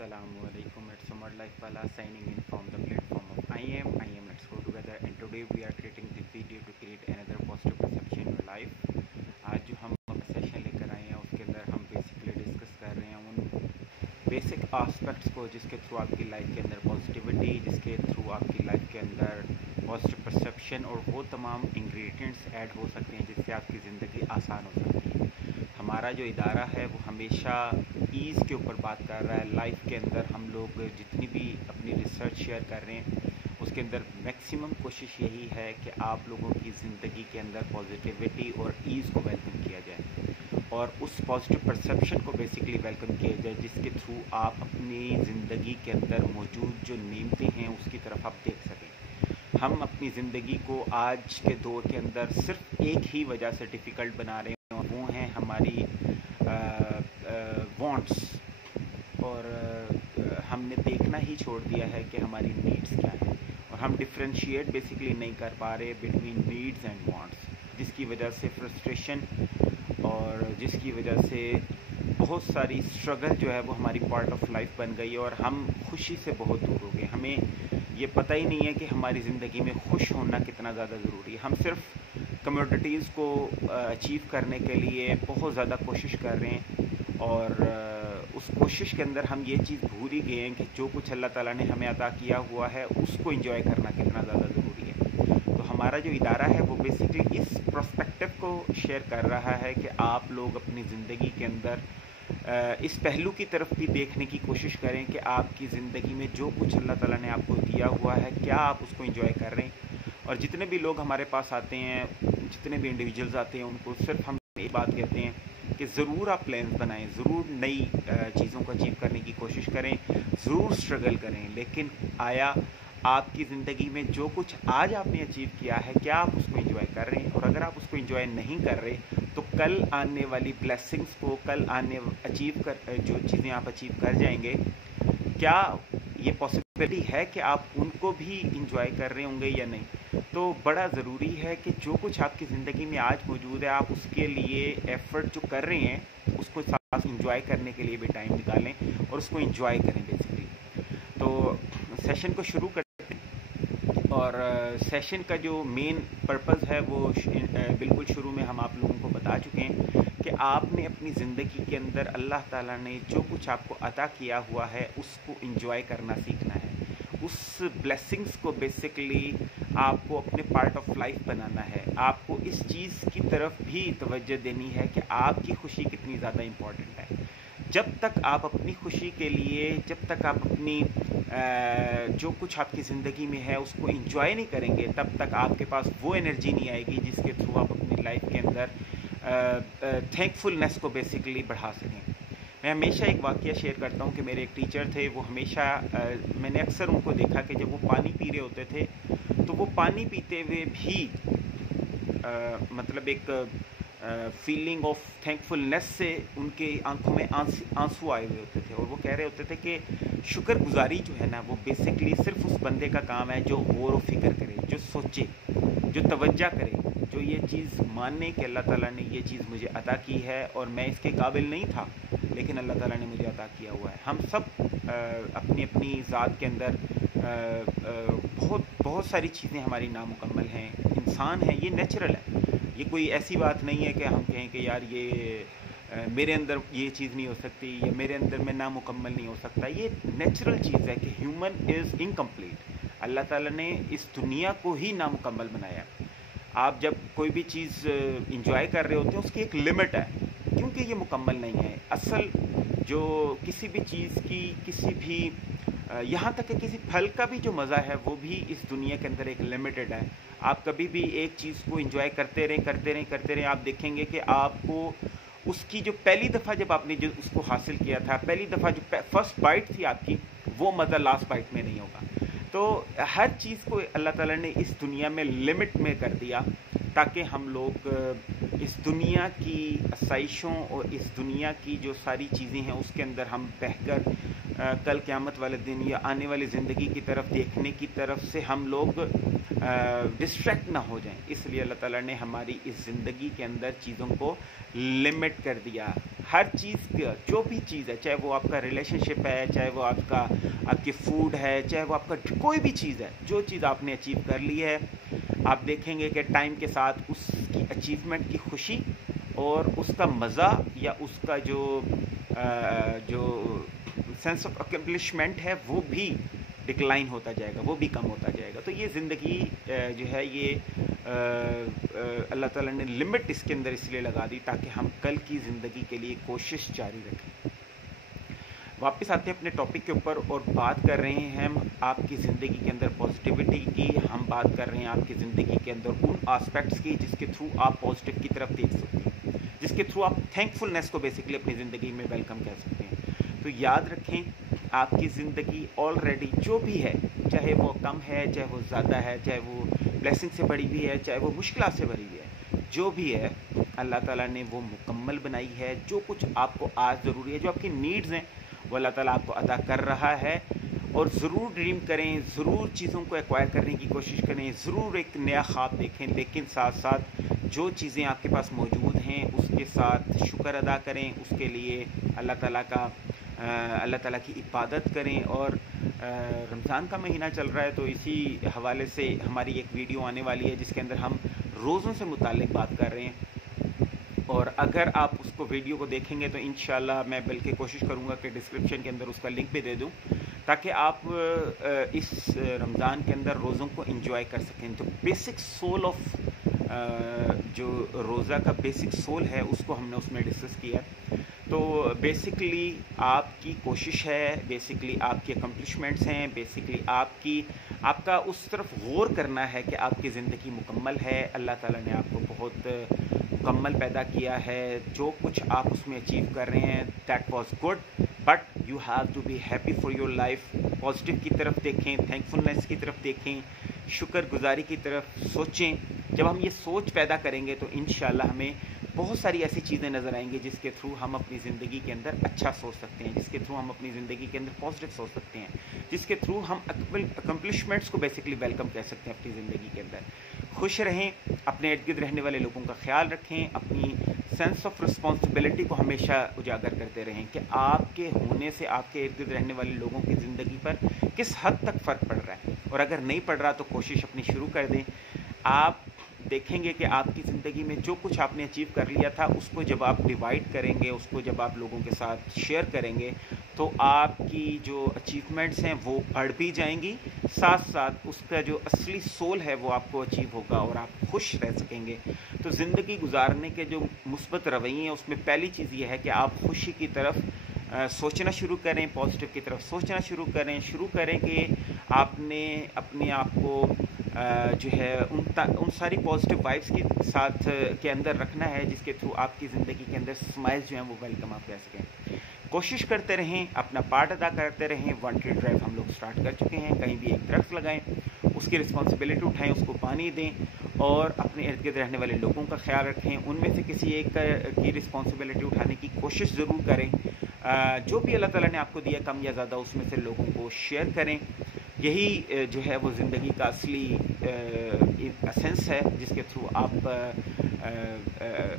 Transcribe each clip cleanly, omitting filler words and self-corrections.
Assalamu alaikum. It's Omar Lifewala signing in from the platform of I am. Let's go together. And today we are creating this video to create another positive perception in your life. आज जो हम session लेकर आए हैं उसके अंदर हम basically discuss कर रहे हैं उन बेसिक आस्पेक्ट्स को जिसके थ्रू आपकी लाइफ के अंदर पॉजिटिविटी, जिसके थ्रू आपकी लाइफ के अंदर पॉजिटिव परसेप्शन और वो तमाम इंग्रेडिएंट्स ऐड हो सकते हैं जिससे आपकी ज़िंदगी आसान हो सकती है। हमारा जो इदारा है वो हमेशा ईज़ के ऊपर बात कर रहा है। लाइफ के अंदर हम लोग जितनी भी अपनी रिसर्च शेयर कर रहे हैं उसके अंदर मैक्सिमम कोशिश यही है कि आप लोगों की ज़िंदगी के अंदर पॉजिटिविटी और ईज़ को वेलकम किया जाए और उस पॉजिटिव परसेप्शन को बेसिकली वेलकम किया जाए जिसके थ्रू आप अपनी ज़िंदगी के अंदर मौजूद जो नेमतें हैं उसकी तरफ आप देख सकें। हम अपनी ज़िंदगी को आज के दौर के अंदर सिर्फ एक ही वजह से डिफ़िकल्ट बना रहे हैं और वो हैं हमारी वांट्स और हमने देखना ही छोड़ दिया है कि हमारी नीड्स क्या है और हम डिफ्रेंशिएट बेसिकली नहीं कर पा रहे बिटवीन नीड्स एंड वांट्स, जिसकी वजह से फ्रस्ट्रेशन और जिसकी वजह से बहुत सारी स्ट्रगल जो है वो हमारी पार्ट ऑफ लाइफ बन गई और हम खुशी से बहुत दूर हो गए। हमें ये पता ही नहीं है कि हमारी ज़िंदगी में खुश होना कितना ज़्यादा ज़रूरी है। हम सिर्फ कमोडिटीज़ को अचीव करने के लिए बहुत ज़्यादा कोशिश कर रहे हैं और उस कोशिश के अंदर हम ये चीज़ भूल ही गए हैं कि जो कुछ अल्लाह ताला ने हमें अता किया हुआ है उसको एंजॉय करना कितना ज़्यादा ज़रूरी है। तो हमारा जो इदारा है वो बेसिकली इस पर्सपेक्टिव को शेयर कर रहा है कि आप लोग अपनी ज़िंदगी के अंदर इस पहलू की तरफ भी देखने की कोशिश करें कि आपकी ज़िंदगी में जो कुछ अल्लाह ताला ने आपको दिया हुआ है क्या आप उसको एंजॉय कर रहे हैं। और जितने भी लोग हमारे पास आते हैं, जितने भी इंडिविजुअल्स आते हैं, उनको सिर्फ हम एक बात कहते हैं कि ज़रूर आप प्लान्स बनाएं, ज़रूर नई चीज़ों को अचीव करने की कोशिश करें, ज़रूर स्ट्रगल करें, लेकिन आया आपकी ज़िंदगी में जो कुछ आज आपने अचीव किया है क्या आप उसको एंजॉय कर रहे हैं। और अगर आप उसको एंजॉय नहीं कर रहे तो कल आने वाली ब्लेसिंग्स को, कल आने जो चीज़ें आप अचीव कर जाएंगे, क्या ये पॉसिबिलिटी है कि आप उनको भी इंजॉय कर रहे होंगे या नहीं। तो बड़ा ज़रूरी है कि जो कुछ आपकी ज़िंदगी में आज मौजूद है आप उसके लिए एफ़र्ट जो कर रहे हैं उसको साथ इंजॉय करने के लिए भी टाइम निकालें और उसको इंजॉय करें बेसिकली। तो सेशन को शुरू करते हैं और सेशन का जो मेन पर्पज़ है वो बिल्कुल शुरू में हम आप लोगों को बता चुके हैं कि आपने अपनी ज़िंदगी के अंदर अल्लाह ताला ने जो कुछ आपको अता किया हुआ है उसको एंजॉय करना सीखना है। उस ब्लेसिंग्स को बेसिकली आपको अपने पार्ट ऑफ लाइफ बनाना है। आपको इस चीज़ की तरफ भी तवज्जो देनी है कि आपकी खुशी कितनी ज़्यादा इम्पॉर्टेंट है। जब तक आप अपनी खुशी के लिए, जब तक आप अपनी जो कुछ आपकी ज़िंदगी में है उसको एंजॉय नहीं करेंगे तब तक आपके पास वो एनर्जी नहीं आएगी जिसके थ्रू आप अपनी लाइफ के अंदर थैंकफुलनेस को बेसिकली बढ़ा सकें। मैं हमेशा एक वाक़या शेयर करता हूँ कि मेरे एक टीचर थे, वो हमेशा मैंने अक्सर उनको देखा कि जब वो पानी पी रहे होते थे तो वो पानी पीते हुए भी मतलब एक फीलिंग ऑफ थैंकफुलनेस से उनके आंखों में आंसू आए हुए होते थे और वो कह रहे होते थे कि शुक्रगुजारी जो है ना वो बेसिकली सिर्फ उस बंदे का काम है जो गौर व फिक्र करे, जो सोचे, जो तवज्जो करे, जो ये चीज़ माने कि अल्लाह ताला ने ये चीज़ मुझे अता की है और मैं इसके काबिल नहीं था लेकिन अल्लाह ताला ने मुझे अता किया हुआ है। हम सब अपनी अपनी ज़ात के अंदर बहुत सारी चीज़ें हमारी नामुकम्मल हैं, इंसान हैं, ये नेचुरल है। ये कोई ऐसी बात नहीं है कि हम कहें कि यार ये मेरे अंदर ये चीज़ नहीं हो सकती या मेरे अंदर मैं नामुकम्मल नहीं हो सकता। ये नेचुरल चीज़ है कि ह्यूमन इज़ इनकम्प्लीट। अल्लाह ताला ने इस दुनिया को ही नामुकम्मल बनाया। आप जब कोई भी चीज़ इंजॉय कर रहे होते हैं उसकी एक लिमिट है क्योंकि ये मुकम्मल नहीं है। असल जो किसी भी चीज़ की, किसी भी यहाँ तक कि किसी फल का भी जो मज़ा है वो भी इस दुनिया के अंदर एक लिमिटेड है। आप कभी भी एक चीज़ को एंजॉय करते रहें, आप देखेंगे कि आपको उसकी जो पहली दफ़ा जब आपने जो उसको हासिल किया था, पहली दफ़ा जो फर्स्ट बाइट थी आपकी, वो मज़ा लास्ट बाइट में नहीं होगा। तो हर चीज़ को अल्लाह ताला ने इस दुनिया में लिमिट में कर दिया تاکہ ہم لوگ اس دنیا کی آسائشوں اور اس دنیا کی جو ساری چیزیں ہیں اس کے اندر ہم بہہ کر کل قیامت والے دن یا آنے والی زندگی کی طرف دیکھنے کی طرف سے ہم لوگ ڈسٹریکٹ نہ ہو جائیں. اس لیے اللہ تعالیٰ نے ہماری اس زندگی کے اندر چیزوں کو لمٹ کر دیا. ہر چیز جو بھی چیز ہے، چاہے وہ آپ کا ریلیشن شپ ہے، چاہے وہ آپ کی فوڈ ہے، چاہے وہ آپ کا کوئی بھی چیز ہے، جو چیز آپ نے اچیو کر لی ہے، آپ دیکھیں گے کہ ٹائم کے ساتھ اس کی اچیومنٹ کی خوشی اور اس کا مزہ یا اس کا جو سینس آف اکمپلشمنٹ ہے وہ بھی ڈکلائن ہوتا جائے گا، وہ بھی کم ہوتا جائے گا. تو یہ زندگی جو ہے یہ اللہ تعالیٰ نے لمٹ اس کے اندر اس لیے لگا دی تاکہ ہم کل کی زندگی کے لیے کوشش جاری رکھیں. واپس آتے ہیں اپنے ٹاپک کے اوپر اور بات کر رہے ہیں ہم آپ کی زندگی کے اندر پازیٹیوٹی کی. ہم بات کر رہے ہیں آپ کی زندگی کے اندر ان آسپیکٹس کی جس کے تھرو آپ پازیٹیو کی طرف دیکھ سکتے ہیں، جس کے تھرو آپ تھینک فلنس کو بیسکلی اپنی زندگی میں ویلکم کر سکتے ہیں. تو یاد رکھیں آپ کی زندگی آلریڈی جو بھی ہے، چاہے وہ کم ہے، چاہے وہ زیادہ ہے، چاہے وہ بلیسنگ سے بڑی ہوئی ہے، چاہے وہ مشکلات سے بڑی ہوئی ہے، جو بھی ہے اللہ تعالیٰ نے وہ مکمل بنائی ہے. جو کچھ آپ کو آج ضروری ہے، جو آپ کی نیڈز ہیں، وہ اللہ تعالیٰ آپ کو عطا کر رہا ہے. اور ضرور ڈریم کریں، ضرور چیزوں کو ایکوائر کرنے کی کوشش کریں، ضرور ایک نیا خواب دیکھیں، لیکن ساتھ ساتھ جو چیزیں آپ کے پاس موجود ہیں اس کے ساتھ شکر ادا کریں، اس کے لیے اللہ تعالیٰ کی عبادت کریں. اور رمضان کا مہینہ چل رہا ہے تو اسی حوالے سے ہماری ایک ویڈیو آنے والی ہے جس کے اندر ہم روزوں سے متعلق بات کر رہے ہیں. اور اگر آپ اس کو ویڈیو کو دیکھیں گے تو انشاءاللہ میں بلکہ کوشش کروں گا کہ ڈسکرپشن کے اندر اس کا لنک بھی دے دوں تاکہ آپ اس رمضان کے اندر روزوں کو انجوائے کر سکیں. تو بیسک سول آف جو روزہ کا بیسک سول ہے اس کو ہم نے اس میں ڈسکس کیا. تو بیسکلی آپ کی کوشش ہے، بیسکلی آپ کی اکمپلشمنٹس ہیں، بیسکلی آپ کا اس طرف غور کرنا ہے کہ آپ کی زندگی مکمل ہے. اللہ تعالیٰ نے آپ کو بہت مکمل پیدا کیا ہے. جو کچھ آپ اس میں اچیو کر رہے ہیں that was good, but you have to be happy for your life. Positive کی طرف دیکھیں، تھینک فلنس کی طرف دیکھیں، شکر گزاری کی طرف سوچیں. جب ہم یہ سوچ پیدا کریں گے تو انشاءاللہ ہمیں بہت ساری ایسی چیزیں نظر آئیں گی جس کے تھرو ہم اپنی زندگی کے اندر اچھا سوچ سکتے ہیں، جس کے تھرو ہم اپنی زندگی کے اندر پازیٹیو سوچ سکتے ہیں، جس کے تھرو ہم اکمپلشمنٹس کو بیسکلی ویلکم کر سکتے ہیں اپنی زندگی کے اندر. خوش رہیں، اپنے ارد گرد رہنے والے لوگوں کا خیال رکھیں، اپنی سینس آف رسپانسبلٹی کو ہمیشہ اجاگر کرتے رہیں کہ آپ کے ہونے سے آپ کے ارد گرد رہنے والے لوگوں کی زندگی پر کس حد تک فرق پڑ رہا ہے. اور اگر نہیں پڑ رہا تو کوشش اپنی شروع کر دیں. آپ دیکھیں گے کہ آپ کی زندگی میں جو کچھ آپ نے اچیو کر لیا تھا اس کو جب آپ ڈیوائڈ کریں گے، اس کو جب آپ لوگوں کے ساتھ شیئر کریں گے تو آپ کی جو اچیومنٹس ہیں وہ بڑھ بھی جائیں گی، ساتھ ساتھ اس کا جو اصلی سول ہے وہ آپ کو اچیو ہوگا اور آپ خوش رہ سکیں گے. تو زندگی گزارنے کے جو مثبت رویے ہیں اس میں پہلی چیز یہ ہے کہ آپ خوشی کی طرف سوچنا شروع کریں، پازیٹیو کی طرف سوچنا شروع کریں کہ آپ نے اپنے آپ کو جو ہے ان ساری پازیٹیو وائبس کے ساتھ کے اندر رکھنا ہے جس کے تھرو آپ کی زندگی کے اندر اسمائل جو ہیں وہ ویلکم آپ کر سکیں. کوشش کرتے رہیں، اپنا پارٹ ادا کرتے رہیں. 1 ٹری ڈرائیو ہم لوگ سٹارٹ کر چکے ہیں. کہیں بھی ایک درخت لگائیں، اس کی رسپانسبلٹی اٹھائیں، اس کو پانی دیں اور اپنے ارد گرد رہنے والے لوگوں کا خیال رکھیں. ان میں سے کسی ایک کی رسپانسبلٹی اٹھانے کی کوشش ضرور کریں. جو بھی اللہ تعالیٰ نے آپ کو دیا کم یا زیادہ اس میں سے لوگوں کو شیئر کریں. یہی جو ہے وہ زندگی کا اصلی اسینس ہے جس کے تھرو آپ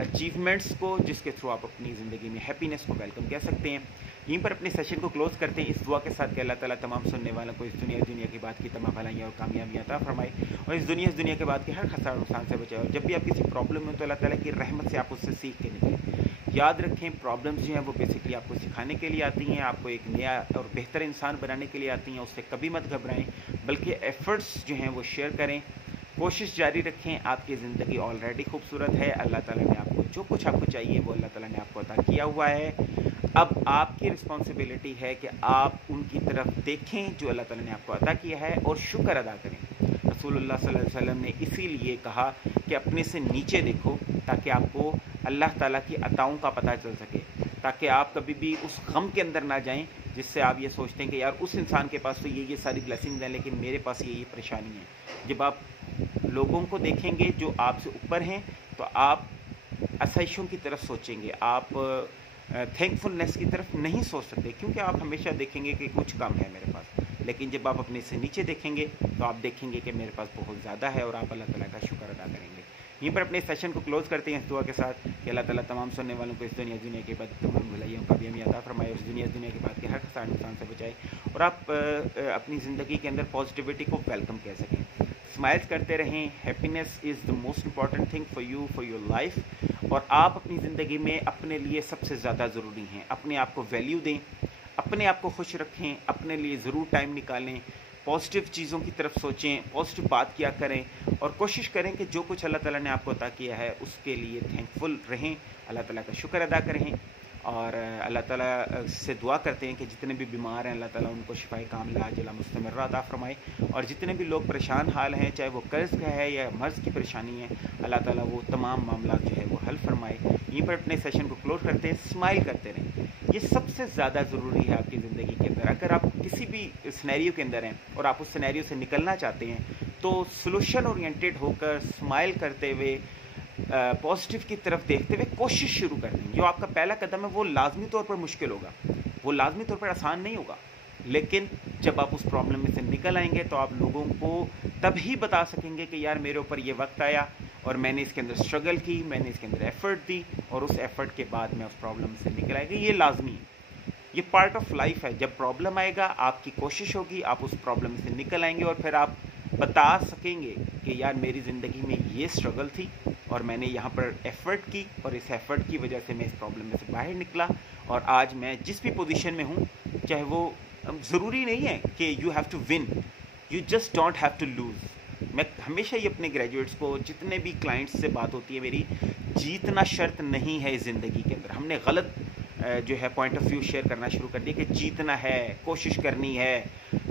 اچیومنٹس کو، جس کے تھرو آپ اپنی زندگی میں ہیپینس کو ویلکم کہہ سکتے ہیں. یہیں پر اپنے سیشن کو کلوز کرتے ہیں اس دعا کے ساتھ کہ اللہ تعالیٰ تمام سننے والوں کو اس دنیا کے بعد کی تمام بھلائیاں اور کامیابیاں عطا فرمائے اور اس دنیا کے بعد کے ہر خسارہ اور نقصان سے بچائے. اور جب بھی آپ کسی پرابلم میں تو اللہ تعالیٰ کی رحمت سے آپ اس سے سیکھ کے نکلیں. یاد رکھیں پرابلمز جو ہیں وہ بیسکلی آپ کو سکھانے کے لیے آتی ہیں، آپ کو ایک نیا اور بہتر انسان بنانے کے لیے آتی ہیں. اس سے کبھی مت گھبرائیں بلکہ ایفرٹس جو ہیں وہ شیئر کریں، کوشش جاری رکھیں. آپ کی زندگی آلریڈی خوبصورت ہے. اللہ تعالیٰ نے آپ کو جو کچھ آپ کو چاہیے وہ اللہ تعالیٰ نے آپ کو عطا کیا ہوا ہے. اب آپ کی رسپانسبلٹی ہے کہ آپ ان کی طرف دیکھیں جو اللہ تعالیٰ نے آپ کو عطا کیا ہے اور شکر ادا کریں. رسول اللہ صلی اللہ علیہ وسلم نے اسی لیے کہا کہ اپنے سے نیچے دیکھو تاکہ آپ کو اللہ تعالیٰ کی عطاؤں کا پتہ چل سکے، تاکہ آپ کبھی بھی اس غم کے اندر نہ جائیں جس سے آپ یہ سوچتے ہیں کہ یار اس انسان کے پاس تو یہ ساری بلیسنگز ہیں لیکن میرے پاس یہ پریشانی ہے. جب آپ लोगों को देखेंगे जो आपसे ऊपर हैं तो आप आसाइशों की तरफ सोचेंगे, आप थैंकफुलनेस की तरफ नहीं सोच सकते, क्योंकि आप हमेशा देखेंगे कि कुछ कम है मेरे पास। लेकिन जब आप अपने से नीचे देखेंगे तो आप देखेंगे कि मेरे पास बहुत ज़्यादा है, और आप अल्लाह ताला का शुक्र अदा करेंगे। यहीं पर अपने सेशन को क्लोज़ करते हैं इस दुआ के साथ कि अल्लाह ताला तमाम सुनने वालों को इस दुनिया के बाद तमाम भलाइयों का भी हमें अता फरमाए, उस दुनिया के बाद के हर खसार नुकसान से बचाए, और आप अपनी ज़िंदगी के अंदर पॉजिटिविटी को वेलकम कह सकें। स्माइल्स करते रहें। Happiness is the most important thing for you, for your life. और आप अपनी ज़िंदगी में अपने लिए सबसे ज़्यादा ज़रूरी हैं। अपने आप को वैल्यू दें, अपने आप को खुश रखें, अपने लिए ज़रूर टाइम निकालें, पॉजिटिव चीज़ों की तरफ सोचें, पॉजिटिव बात किया करें, और कोशिश करें कि जो कुछ अल्लाह ताला ने आपको अता किया है उसके लिए थैंकफुल रहें, अल्लाह ताला का शुक्र अदा करें। और अल्लाह ताला से दुआ करते हैं कि जितने भी बीमार हैं अल्लाह ताला उनको शिफाए कामिला आजिला मुस्तमर्रा अता फरमाए, और जितने भी लोग परेशान हाल हैं, चाहे वो कर्ज़ का है या मर्ज़ की परेशानी है, अल्लाह ताला वो तमाम मामला जो है वो हल फरमाए। यहीं पर अपने सेशन को क्लोज करते हैं। स्माइल करते रहें, ये सबसे ज़्यादा ज़रूरी है आपकी ज़िंदगी के अंदर। अगर आप किसी भी सिनेरियो के अंदर हैं और आप उस सिनेरियो से निकलना चाहते हैं तो सोल्यूशन ओरिएंटेड होकर, स्माइल करते हुए, पॉजिटिव की तरफ देखते हुए कोशिश शुरू कर दें। जो आपका पहला कदम है वो लाजमी तौर पर मुश्किल होगा, वो लाजमी तौर पर आसान नहीं होगा, लेकिन जब आप उस प्रॉब्लम में से निकल आएंगे तो आप लोगों को तभी बता सकेंगे कि यार मेरे ऊपर ये वक्त आया और मैंने इसके अंदर स्ट्रगल की, मैंने इसके अंदर एफर्ट दी, और उस एफर्ट के बाद मैं उस प्रॉब्लम से निकल आएगा। ये लाजमी है, ये पार्ट ऑफ लाइफ है। जब प्रॉब्लम आएगा आपकी कोशिश होगी, आप उस प्रॉब्लम से निकल आएंगे, और फिर आप बता सकेंगे कि यार मेरी ज़िंदगी में ये स्ट्रगल थी और मैंने यहाँ पर एफ़र्ट की, और इस एफ़र्ट की वजह से मैं इस प्रॉब्लम में से बाहर निकला, और आज मैं जिस भी पोजीशन में हूँ, चाहे वो ज़रूरी नहीं है कि you have to win, you just don't have to lose. मैं हमेशा ही अपने ग्रेजुएट्स को, जितने भी क्लाइंट्स से बात होती है मेरी, जीतना शर्त नहीं है इस ज़िंदगी के अंदर। हमने गलत जो है पॉइंट ऑफ व्यू शेयर करना शुरू कर दिया कि जीतना है, कोशिश करनी है,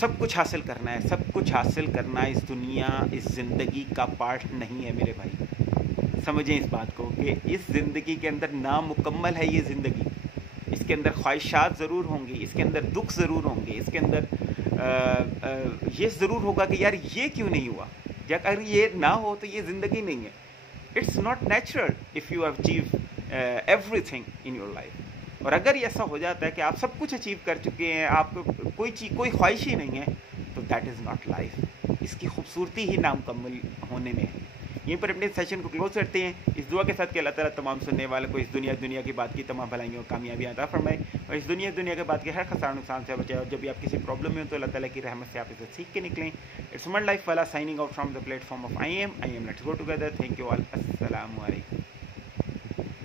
सब कुछ हासिल करना है। सब कुछ हासिल करना इस दुनिया, इस ज़िंदगी का पार्ट नहीं है मेरे भाई। समझें इस बात को कि इस ज़िंदगी के अंदर नामुकम्मल है ये ज़िंदगी। इसके अंदर ख्वाहिशात ज़रूर होंगी, इसके अंदर दुख ज़रूर होंगे, इसके अंदर ये ज़रूर होगा कि यार ये क्यों नहीं हुआ, या अगर ये ना हो तो ये ज़िंदगी नहीं है। It's not natural if you achieve everything in your life. और अगर ये ऐसा हो जाता है कि आप सब कुछ अचीव कर चुके हैं, आपको कोई ख्वाहिश ही नहीं है, तो दैट इज़ नॉट लाइफ। इसकी खूबसूरती ही नामुकम्मल होने में है। यहीं पर अपने सेशन को क्लोज करते हैं इस दुआ के साथ कि अल्लाह ताला तमाम सुनने वालों को इस दुनिया की बात की तमाम भलाइयों और कामयाबियाँ अता फरमाए, और इस दुनिया के बाद के हर खसार नुकसान से बचाए। और जब भी आप किसी प्रॉब्लम में हो तो अल्लाह ताला की रहमत से आप इसे सीख के निकलें। इट्स उमर लाइफ वाला signing out from the platform of I am let's go together. Thank you all, अस्सलामु अलैकुम।